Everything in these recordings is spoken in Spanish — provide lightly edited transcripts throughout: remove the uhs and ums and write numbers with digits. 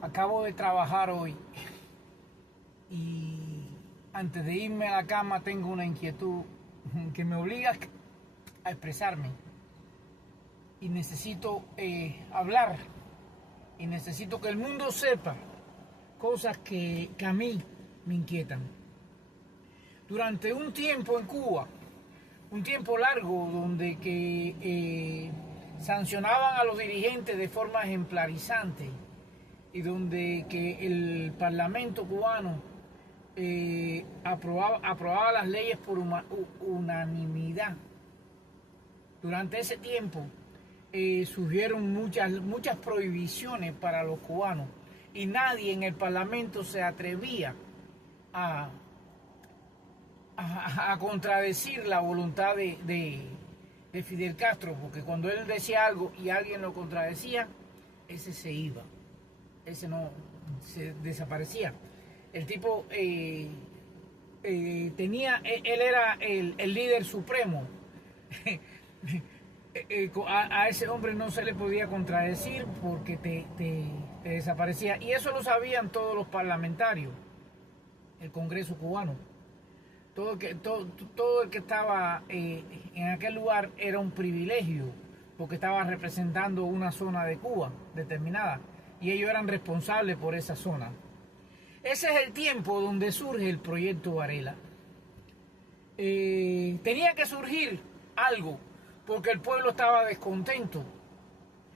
Acabo de trabajar hoy y antes de irme a la cama tengo una inquietud que me obliga a expresarme y necesito hablar y necesito que el mundo sepa cosas que a mí me inquietan. Durante un tiempo en Cuba, un tiempo largo donde sancionaban a los dirigentes de forma ejemplarizante y donde que el Parlamento cubano aprobaba las leyes por unanimidad. Durante ese tiempo surgieron muchas prohibiciones para los cubanos y nadie en el Parlamento se atrevía a contradecir la voluntad de Fidel Castro, porque cuando él decía algo y alguien lo contradecía, ese se iba, ese no se desaparecía. El tipo él era el líder supremo. A ese hombre no se le podía contradecir porque te desaparecía. Y eso lo sabían todos los parlamentarios, el Congreso cubano. Todo el que estaba en aquel lugar era un privilegio, porque estaba representando una zona de Cuba determinada, y ellos eran responsables por esa zona. Ese es el tiempo donde surge el proyecto Varela. Tenía que surgir algo, porque el pueblo estaba descontento.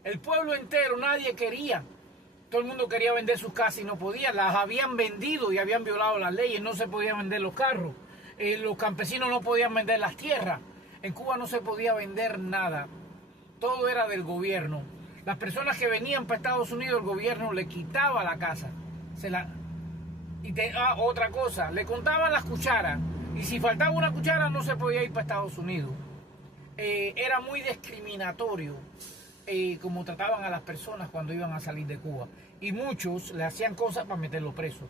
El pueblo entero, nadie quería. Todo el mundo quería vender sus casas y no podía. Las habían vendido y habían violado las leyes. No se podían vender los carros. Los campesinos no podían vender las tierras. En Cuba no se podía vender nada. Todo era del gobierno. Las personas que venían para Estados Unidos, el gobierno le quitaba la casa. Otra cosa, le contaban las cucharas. Y si faltaba una cuchara, no se podía ir para Estados Unidos. Era muy discriminatorio como trataban a las personas cuando iban a salir de Cuba. Y muchos le hacían cosas para meterlo preso.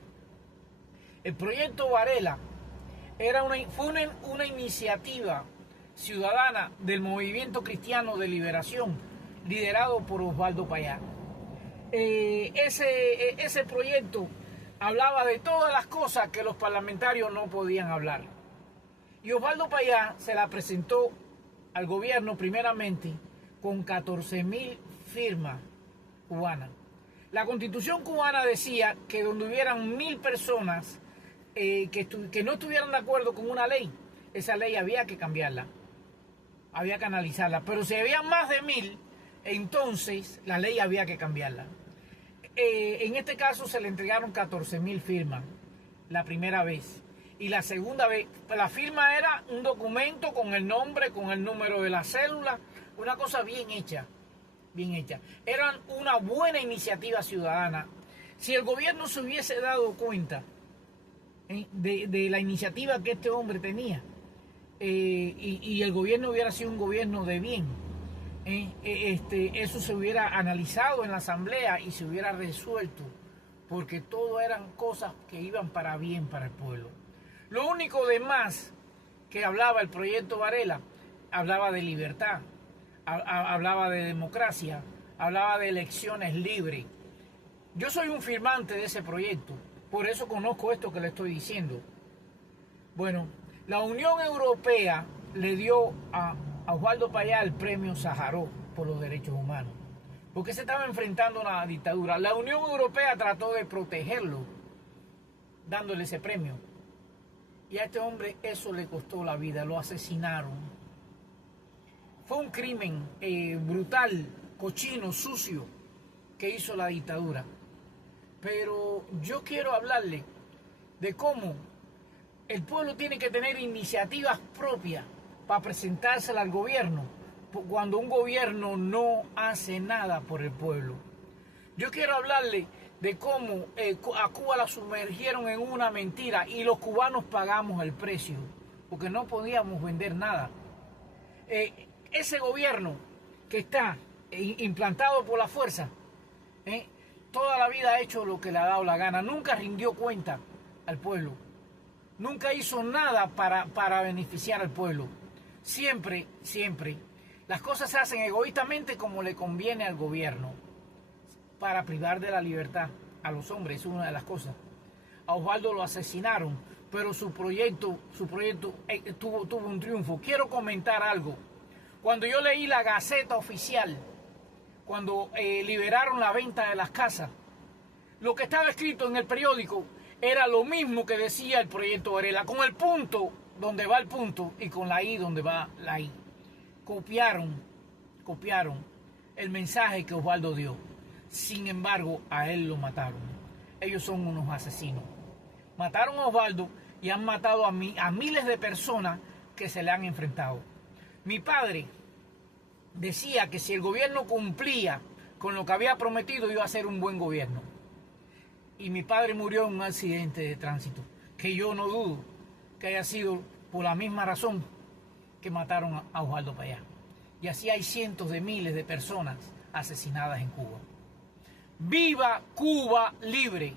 El proyecto Varela fue una iniciativa ciudadana del Movimiento Cristiano de Liberación, liderado por Osvaldo Payá. Ese proyecto hablaba de todas las cosas que los parlamentarios no podían hablar. Y Osvaldo Payá se la presentó al gobierno primeramente con 14.000 firmas cubanas. La Constitución cubana decía que donde hubieran 1.000 personas que no estuvieran de acuerdo con una ley, esa ley había que cambiarla, había que analizarla. Pero si había más de 1.000, entonces la ley había que cambiarla. En este caso se le entregaron 14.000 firmas la primera vez. Y la segunda vez, la firma era un documento con el nombre, con el número de la cédula, una cosa bien hecha, bien hecha. Era una buena iniciativa ciudadana. Si el gobierno se hubiese dado cuenta de la iniciativa que este hombre tenía, y el gobierno hubiera sido un gobierno de bien, eso se hubiera analizado en la asamblea y se hubiera resuelto, porque todo eran cosas que iban para bien para el pueblo. Lo único de más que hablaba el proyecto Varela, hablaba de libertad, hablaba de democracia, hablaba de elecciones libres. Yo soy un firmante de ese proyecto, por eso conozco esto que le estoy diciendo. Bueno, la Unión Europea le dio a Osvaldo Payá el premio Sájarov por los derechos humanos, porque se estaba enfrentando a una dictadura. La Unión Europea trató de protegerlo, dándole ese premio. Y a este hombre eso le costó la vida, lo asesinaron. Fue un crimen brutal, cochino, sucio, que hizo la dictadura. Pero yo quiero hablarle de cómo el pueblo tiene que tener iniciativas propias para presentársela al gobierno, cuando un gobierno no hace nada por el pueblo. Yo quiero hablarle de cómo a Cuba la sumergieron en una mentira y los cubanos pagamos el precio, porque no podíamos vender nada. Ese gobierno que está implantado por la fuerza, toda la vida ha hecho lo que le ha dado la gana, nunca rindió cuenta al pueblo, nunca hizo nada para beneficiar al pueblo. Siempre, las cosas se hacen egoístamente como le conviene al gobierno, para privar de la libertad a los hombres, es una de las cosas. A Osvaldo lo asesinaron, pero su proyecto tuvo un triunfo. Quiero comentar algo. Cuando yo leí la Gaceta Oficial, cuando liberaron la venta de las casas, lo que estaba escrito en el periódico era lo mismo que decía el proyecto Varela, con el punto donde va el punto y con la I donde va la I. Copiaron el mensaje que Osvaldo dio. Sin embargo, a él lo mataron. Ellos son unos asesinos. Mataron a Osvaldo y han matado a miles de personas que se le han enfrentado. Mi padre decía que si el gobierno cumplía con lo que había prometido, iba a ser un buen gobierno. Y mi padre murió en un accidente de tránsito, que yo no dudo que haya sido por la misma razón que mataron a Osvaldo Payá. Y así hay cientos de miles de personas asesinadas en Cuba. ¡Viva Cuba libre!